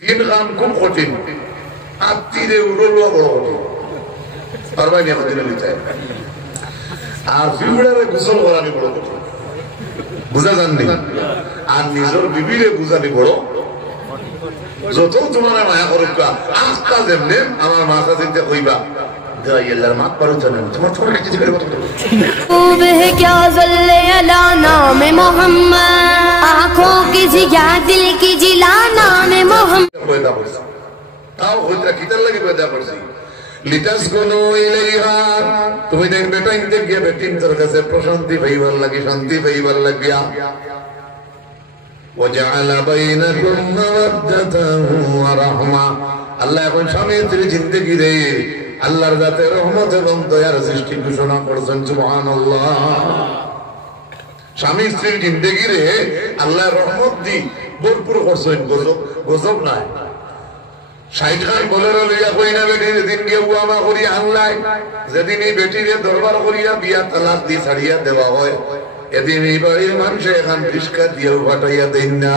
তিন কাম খুব কঠিন, আত্মীরে উড়লোয়া বড় কঠিন, পারবাই না আমাদের নিতে। আর ফিউডারে গোসল করানি বড় কঠিন, বুঝা যাননি। আর নিজের বিবিরে বুঝানি বড়, যত তোমার মায়া করুক আস্তা যেমনে আমার মাথা চিন্তা কইবা মাত পারো জানেন তোমার তোমার কিছু করে কথা क्या ज़ल्ले अला नाम मोहम्मद आँखों की जिया दिल की जिला नाम मोहम्मद पैदा करছি তাও হইতা কিতার লাগি पैदा করছি লিতাসকুনু ইলাইহা তুমি দেখ বেটা ইনতে গিয়ে বেটিন তোর কাছে প্রশান্তি পাইবার লাগি শান্তি পাইবার লাগিয়া وجعل بينكم مودة ورحمة আল্লাহ এখন স্বামী স্ত্রীর জিন্দেগি রে আল্লাহর জাতে রহমত এবং দয়ার সৃষ্টি ঘোষণা করেছেন সুবহানাল্লাহ। স্বামী স্ত্রীর জিন্দেগি রে আল্লাহর রহমত দি ভরপুর করছেন, গজব গজব নাই। 60 খান বলের লইয়া কইনা বেটির দিন কে উয়ামা করি আনলাই, যেদিন এই বেটিরে দরবার করিয়া বিয়া তালাক দি ছাড়িয়া দেওয়া হয়, এদিন এই বাড়ির মানুষ এখন রিস্কা দিয়েও পাঠাইয়া দেন না।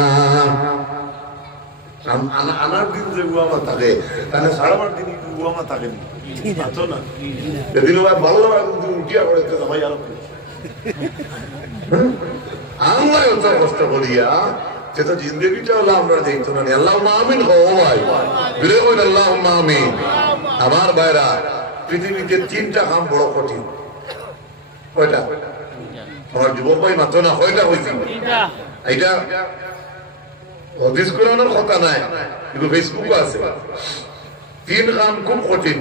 আনার দিন যে উয়ামা থাকে তাহলে সারাবার দিন উয়ামা থাকে না, এদিন ভালো উঠিয়া করে ভাই আরো আমরা অত কষ্ট করিয়া সেটা জিন্দগিটা হলো আমরা দেখতো না। আল্লাহ আমিন হো ভাই, বিরে কইল আল্লাহ আমিন। আমার ভাইরা পৃথিবীতে 3টা কাম বড় কঠিন। কয়টা? আমার যুবক ভাই মাত্র না কয়টা হয়েছে? এইটা হাদিস কোরআনের কথা নাই, কিন্তু ফেসবুকে আছে। 3 কাম খুব কঠিন,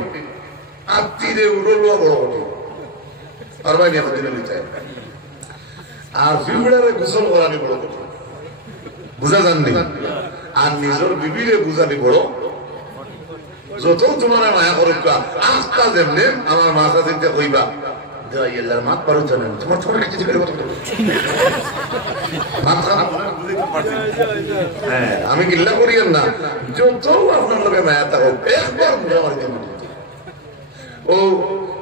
আত্মীরে উড়লোয়া বড় কঠিন, পারবাই না আমাদের নিতে। আর ফিউডারে গোসল করানি বড় কঠিন, বুঝা যাননি। আর নিজের বিবিরে বুঝানি বড়, যত তোমার মায়া করুক আস্তা যেমনে আমার মাথা চিন্তা কইবা মাত পারো জানেন তোমার তোমার কিছু করে কথা আমি গিল্লা করিয়েন না, যত আপনার লোকে মায়া থাকুক একবার ও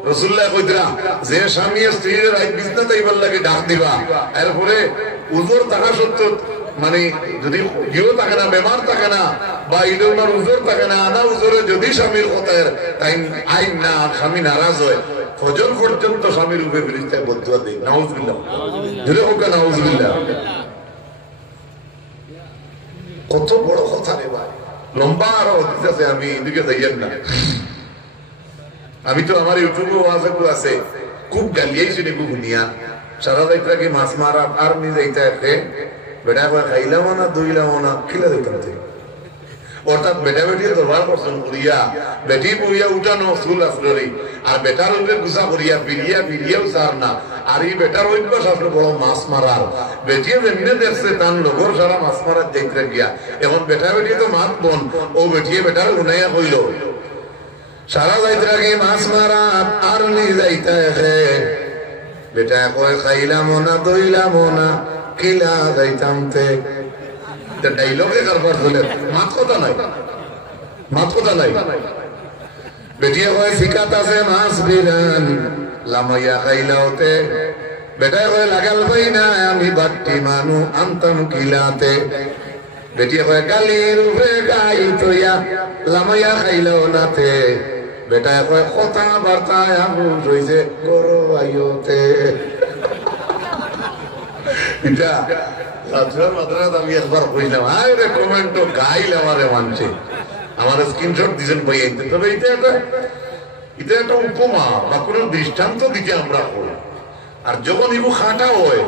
রসুল্লাহ কইতরা যে স্বামী স্ত্রীর রাত বিছনা তাইবার লাগে ডাক দিবা, এরপরে উজোর থাকা সত্ত্বেও মানে যদি কেউ থাকে না, বেমার থাকে না, বা ইডোনার উজোর থাকে না, আনা উজোরে যদি স্বামীর কথার টাইম আইন না, স্বামী নারাজ হয়, ফজর পর্যন্ত স্বামীর রূপে ফিরিস্তায় বদুয়া দেয়। নাউজুবিল্লাহ, জোরে হোক নাউজুবিল্লাহ। কত বড় কথা রে ভাই, লম্বা আরো হাদিস আছে, আমি এদিকে যাইয়েন না। আমি তো আমার ইউটিউবে আছে, খুব গালিয়াইছি নি খুব নিয়া সারা রাত কি মাছ মারা আর নি যাইতে আছে বেটা খাইলাম না দইলাম না খিলা দিতে, অর্থাৎ বেটা বেটিয়ে দরবার করছেন করিয়া বেটি বইয়া উঠানো চুল আসলি, আর বেটার উপরে গুছা করিয়া ফিরিয়া ফিরিয়াও সার না। আর এই বেটার অভ্যাস আসলে বড় মাছ মারার, বেটিয়ে যেমনি দেখছে তার লগর সারা মাছ মারার যাইতে গিয়া, এখন বেটা বেটিয়ে তো মাছ বন, ও বেটিয়ে বেটার উনাইয়া কইল সারা যাইতে গিয়ে মাছ মারা আর নি যাইতে বেটা কয় খাইলাম না দইলাম না কিলা যাইতাম তে ডাইলগে কারবার চলে, মাত কথা নাই, মাত কথা নাই। বেটিয়ে কয় শিকাত আছে মাছ বিরান লামাইয়া খাইলাওতে, বেটায় কয় লাগাল ভাই না আমি বাট্টি মানু আনতাম কিলাতে, বেটিয়ে কয় গালির উপরে গাই তৈয়া লামাইয়া খাইলাও নাতে, বেটায় কয় কথা বার্তায় আগুন রইছে গরো আইওতে। এটা আমি একবার কইলাম, আরে কমেন্ট গাইল আমারে মানছে, আমার স্ক্রিনশট দিয়েছেন ভাই। তবে এটা একটা উপমা বা কোন দৃষ্টান্ত দিতে আমরা করি। আর যখন ইবু খাটা হয়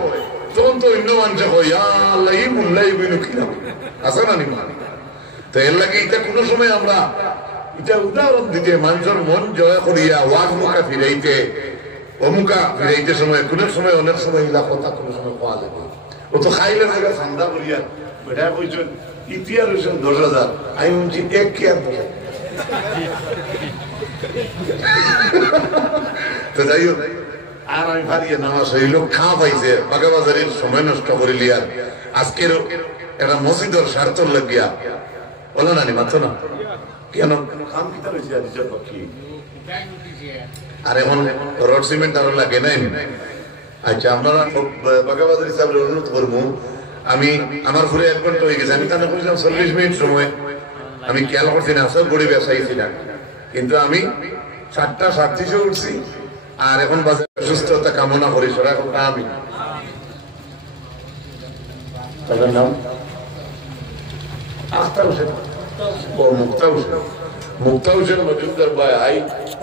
তখন তো অন্য মানুষ হয় আল্লাহ মুল্লা ইবু কিলাম আসা না নিমা। তো এর লাগে এটা কোনো সময় আমরা এটা উদাহরণ দিতে মানুষের মন জয় করিয়া ওয়াজ মুখা ফিরাইতে অমুকা ফিরাইতে সময় কোন সময় অনেক সময় ইলা কথা কোনো সময় পাওয়া যাবে। ও তো খাইলে জায়গা ঠান্ডা করিয়া বেটা কইছেন ইতিহাস হয়েছেন 10,000, আমি বলছি এক কি আর তো যাই হোক। আর আমি ভারিয়ে নামাজ হইল খা পাইছে বাগা বাজারের সময় নষ্ট করিলি। আর আজকের একটা মসজিদের স্বার্থ লাগিয়া বলো না মাত্র না কেন খাম কিতা রয়েছে আর এখন রড সিমেন্ট আরো লাগে নাই। আচ্ছা আপনারা বাগাবাজার হিসাবে অনুরোধ করবো, আমি আমার ঘুরে 1 ঘন্টা হয়ে গেছে, আমি তাহলে বলছিলাম 40 মিনিট সময় আমি খেয়াল করছি না, সব গড়ি ব্যবসায়ী না, কিন্তু আমি 7:37 উঠছি আর এখন বাজারে সুস্থতা কামনা করি সরা কথা আমি। তাদের নাম আখতার হোসেন ও মুক্তা হোসেন। মুক্তা হোসেন মজুমদার ভাই আই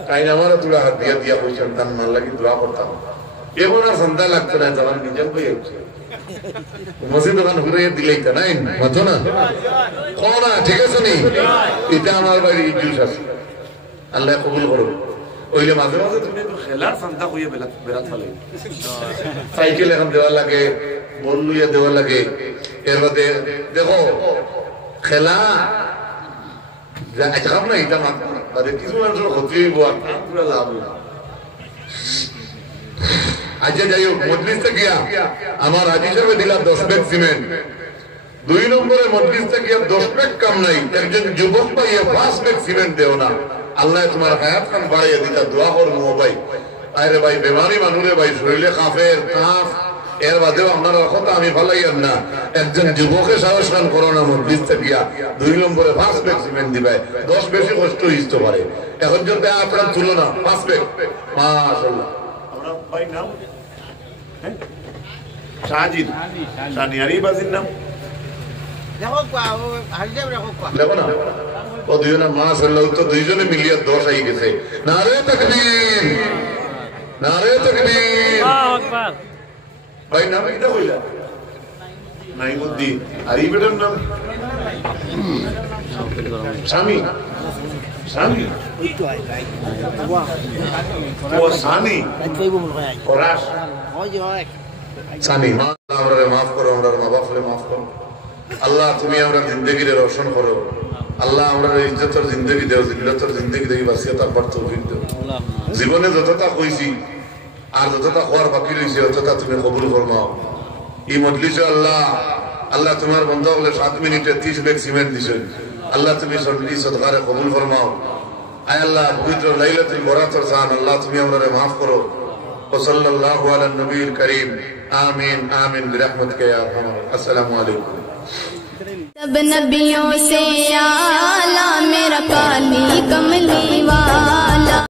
কাইন আমার তুলা হাত দিয়া দিয়া কই সন্তান না লাগি দোয়া করতাম। এখন আর সন্তান লাগতো না, তখন নিজের বই হচ্ছে মসজিদ দোকান ঘুরে দিলেই তো নাই মতো না কোনা, ঠিক আছে নি? এটা আমার বাড়ি জুস আছে, আল্লাহ কবুল করুন। ওইলে মাঝে মাঝে তুমি তো খেলার চিন্তা কইয়া বেরাত ফেলে, সাইকেল এখন দেওয়া লাগে, বল লইয়া দেওয়া লাগে। এর মধ্যে দেখো খেলা খাব না, এটা মাত্র কিছু মানুষের ক্ষতি হইব, পুরো লাভ হইব। আচ্ছা যাই হোক, মজলিসে গিয়া আমার আজ হিসাবে দিলাম 10 ব্যাগ সিমেন্ট। 2 নম্বরে মজলিসে গিয়া 10 ব্যাগ কাম নাই, একজন যুবক ভাই 5 ব্যাগ সিমেন্ট দেও না, আল্লাহ তোমার হায়াত খান বাড়াইয়া দিতা, দোয়া করবো ভাই। আরে ভাই বেমারি মানুরে ভাই শরীরে কাফের কাফ, এর বাদেও আপনার কথা আমি ভালাইয়ার না, একজন যুবকের সাহস খান করো না মজলিসে গিয়া 2 নম্বরে 5 ব্যাগ সিমেন্ট দিবে, 10 বেশি কষ্ট হইতে পারে। এখন যদি আপনার তুলো না 5 ব্যাগ, মাশাআল্লাহ। আমরা ভাই নাম শাহজিদ শানিয়ারি বাজির নাম দেখো না, ও দুজনে মাশাআল্লাহ তো দুইজনে মিলিয়ে 10 আই গেছে। নারে তাকবীর, নারে তাকবীর, আল্লাহু আকবার। ভাই নাম এটা কইলা নাইমুদ্দিন, আর এই বেটার নাম স্বামী, স্বামী ও সানি কোরাস সানি। আমরা মাফ করো, আমরা মা বাপরে মাফ করো আল্লাহ, তুমি আমরা জিন্দগিরে রোশন করো আল্লাহ, আমরা ইজ্জতের জিন্দগি দেও, জিল্লতের জিন্দগি দেই, বাসিয়াত আবার তৌফিক দেও। জীবনে যতটা কইছি আর যতটা খোয়ার বাকি রয়েছে অতটা তুমি কবুল ফরমাও। এই মজলিসে আল্লাহ, আল্লাহ তোমার বন্ধ হলে 7 মিনিটে 30 ব্যাগ সিমেন্ট দিছেন, আল্লাহ তুমি সদলি সদকারে কবুল ফরমাও। আয় আল্লাহ পবিত্র লাইলাতুল বরাতের জান আল্লাহ তুমি আমারে maaf করো। সাল্লাল্লাহু আলা নবীর করিম, আমিন আমিন বিরহমতিকা ইয়া আরহামার। আসসালামু আলাইকুম। सब नबियों से आला मेरा काली कमली वाला।